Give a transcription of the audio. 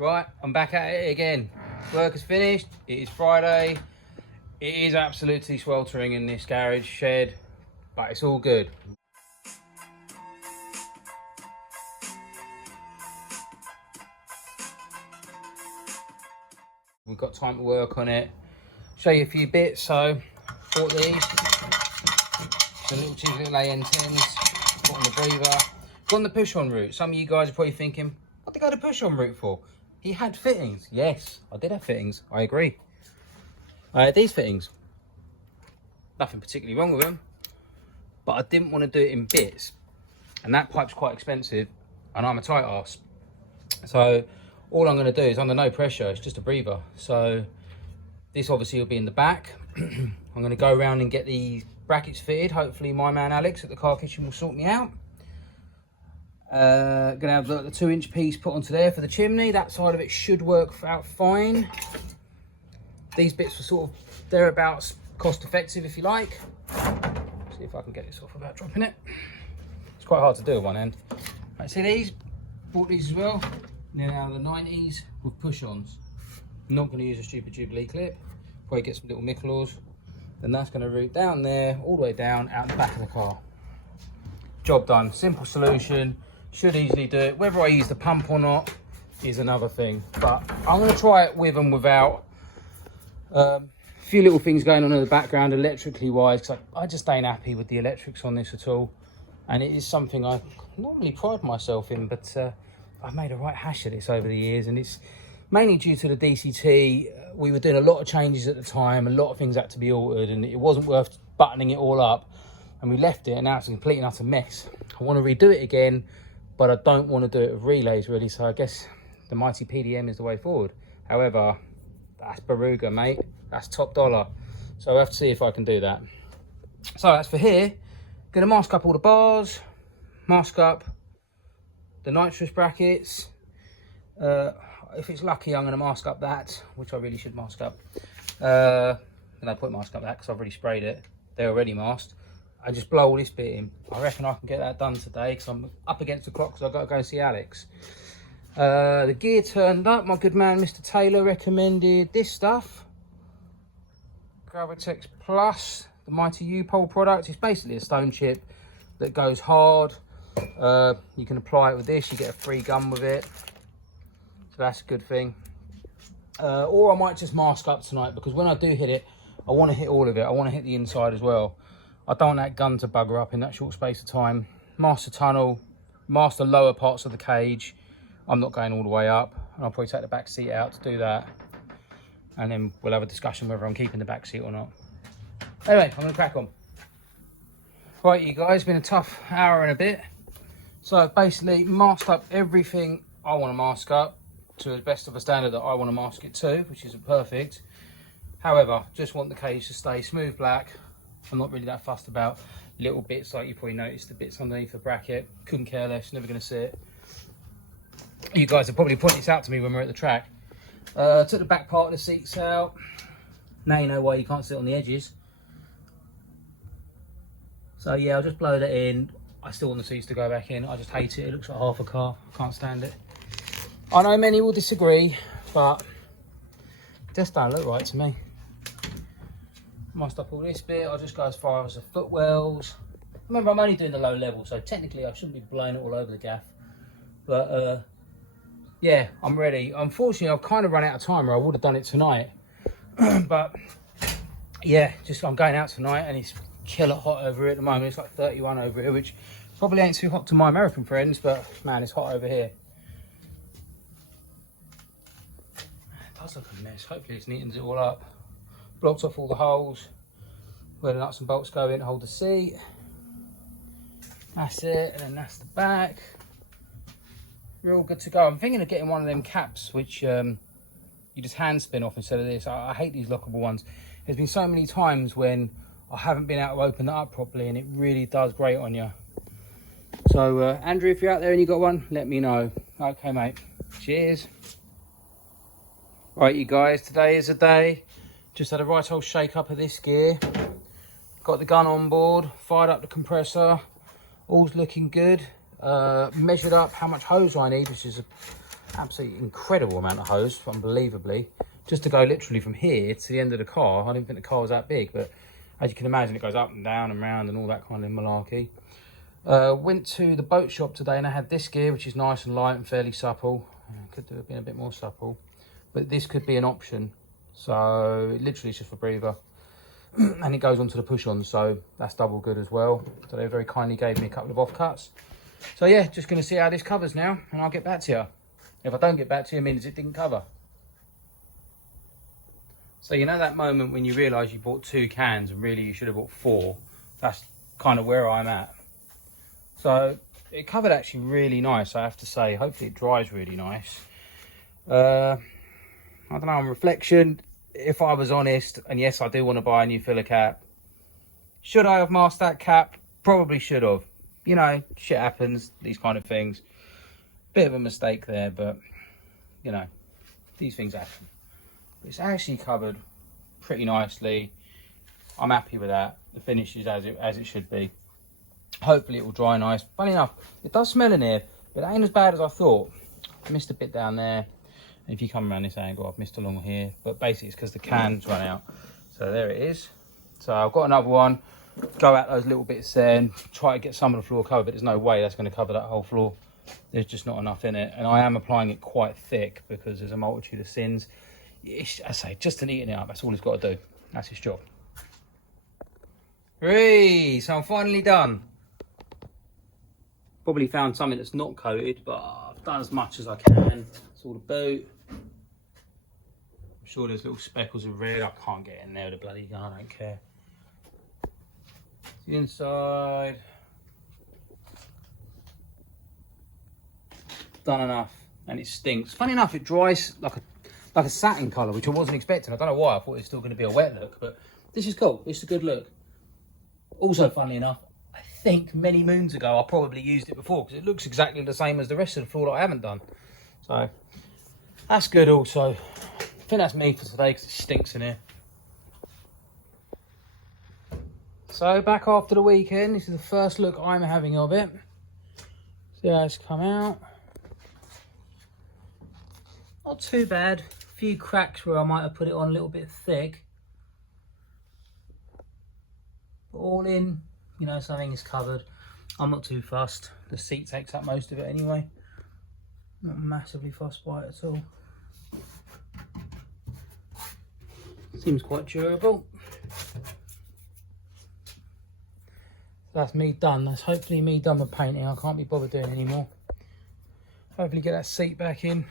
Right, I'm back at it again. Work is finished. It is Friday. It is absolutely sweltering in this garage shed, but it's all good. We've got time to work on it. Show you a few bits. So, bought these. Some little cheap little AN10s. Put on the breather. Gone the push-on route. Some of you guys are probably thinking, what did they go the push-on route for? He had fittings. Yes, I did have fittings. I agree. I had these fittings. Nothing particularly wrong with them. But I didn't want to do it in bits. And that pipe's quite expensive. And I'm a tight arse. So all I'm going to do is under no pressure. It's just a breather. So this obviously will be in the back. I'm going to go around and get these brackets fitted. Hopefully my man Alex at the car kitchen will sort me out. Gonna have the 2-inch piece put onto there for the chimney. That side of it should work out fine. These bits were sort of thereabouts cost effective, if you like. See if I can get this off without dropping it. It's quite hard to do at one end. Right, see these? Bought these as well. Now the 90s with push-ons. Not going to use a stupid Jubilee clip. Probably get some little Mickelaws. Then that's going to route down there, all the way down, out the back of the car. Job done. Simple solution. Should easily do it. Whether I use the pump or not is another thing. But I'm going to try it with and without. A few little things going on in the background electrically wise, because I just ain't happy with the electrics on this at all. And it is something I normally pride myself in, but I've made a right hash of this over the years, and it's mainly due to the DCT. We were doing a lot of changes at the time, a lot of things had to be altered, and it wasn't worth buttoning it all up. And we left it, and now it's a complete and utter mess. I want to redo it again, but I don't want to do it with relays really, so I guess the mighty PDM is the way forward. However, that's Baruga, mate. That's top dollar. So I have to see if I can do that. So that's for here. Gonna mask up all the bars, mask up the nitrous brackets. If it's lucky, I'm gonna mask up that, which I really should mask up. And I put mask up that because I've already sprayed it. They're already masked. I just blow all this bit in. I reckon I can get that done today because I'm up against the clock because I've got to go and see Alex. The gear turned up. My good man Mr. Taylor recommended this stuff. Gravitex Plus, the mighty U-Pole product. It's basically a stone chip that goes hard. You can apply it with this. You get a free gun with it. So that's a good thing. Or I might just mask up tonight because when I do hit it, I want to hit all of it. I want to hit the inside as well. I don't want that gun to bugger up in that short space of time. Mask the tunnel, mask the lower parts of the cage. I'm not going all the way up, and I'll probably take the back seat out to do that. And then we'll have a discussion whether I'm keeping the back seat or not. Anyway, I'm gonna crack on. Right, you guys, it's been a tough hour and a bit. So I've basically masked up everything I want to mask up to as best of a standard that I want to mask it to, which isn't perfect. However, just want the cage to stay smooth black. I'm not really that fussed about little bits like you probably noticed, the bits underneath the bracket. Couldn't care less, never going to see it. You guys will probably point this out to me when we're at the track. Took the back part of the seats out. Now you know why you can't sit on the edges. So yeah, I'll just blow that in. I still want the seats to go back in. I just hate it. It looks like half a car. I can't stand it. I know many will disagree, but it just don't look right to me. Masked up all this bit. I'll just go as far as the footwells. Remember, I'm only doing the low level, so technically I shouldn't be blowing it all over the gaff. But yeah, I'm ready. Unfortunately, I've kind of run out of time, or I would have done it tonight. But yeah, just I'm going out tonight, and it's killer hot over here at the moment. It's like 31 over here, which probably ain't too hot to my American friends, but man, it's hot over here. It does look a mess. Hopefully, this neatens it all up. Blocked off all the holes where the nuts and bolts go in to hold the seat. That's it, and then that's the back. We're all good to go. I'm thinking of getting one of them caps which you just hand spin off instead of this. I hate these lockable ones. There's been so many times when I haven't been able to open that up properly, and it really does grate on you. So Andrew, if you're out there and you got one, let me know. Okay mate, cheers. Right you guys, today is a day. Just had a right old shake up of this gear. Got the gun on board, fired up the compressor. All's looking good. Measured up how much hose I need, which is Absolutely incredible amount of hose, unbelievably. Just to go literally from here to the end of the car. I didn't think the car was that big, but as you can imagine, it goes up and down and round and all that kind of malarkey. Went to the boat shop today and I had this gear, which is nice and light and fairly supple. Could have been a bit more supple, but this could be an option. So literally it's just for breather. And it goes onto the push-on, so that's double good as well. So they very kindly gave me a couple of offcuts. So yeah, just going to see how this covers now, and I'll get back to you. If I don't get back to you, it means it didn't cover. So you know that moment when you realise you bought 2 cans and really you should have bought 4? That's kind of where I'm at. So it covered actually really nice, I have to say. Hopefully it dries really nice. I don't know, on reflection, if I was honest, and yes, I do want to buy a new filler cap. Should I have masked that cap? Probably should have. You know, shit happens, these kind of things. Bit of a mistake there, but, you know, these things happen. It's actually covered pretty nicely. I'm happy with that. The finish is as it should be. Hopefully it will dry nice. Funny enough, it does smell in here, but it ain't as bad as I thought. I missed a bit down there. And if you come around this angle, I've missed along here. But basically it's because the can's run out. So there it is. So I've got another one. Go out those little bits there and try to get some of the floor covered, but there's no way that's going to cover that whole floor. There's just not enough in it. And I am applying it quite thick because there's a multitude of sins. It's, I say, just to neaten it up, that's all he's got to do. That's his job. Hooray! So I'm finally done. Probably found something that's not coated, but I've done as much as I can. It's all the boot. I'm sure there's little speckles of red. I can't get in there with a bloody gun, I don't care. The inside. Done enough, and it stinks. Funny enough, it dries like a satin colour, which I wasn't expecting. I don't know why. I thought it was still going to be a wet look, but this is cool. It's a good look. Also, funnily enough, I think many moons ago I probably used it before because it looks exactly the same as the rest of the floor that I haven't done. So that's good. Also, I think that's me for today because it stinks in here. So back after the weekend, this is the first look I'm having of it. See how it's come out. Not too bad. A few cracks where I might have put it on a little bit thick. But all in, you know, something is covered. I'm not too fussed. The seat takes up most of it anyway. Not massively fussed by it at all. Seems quite durable. That's me done. That's hopefully me done with painting. I can't be bothered doing anymore. Hopefully get that seat back in.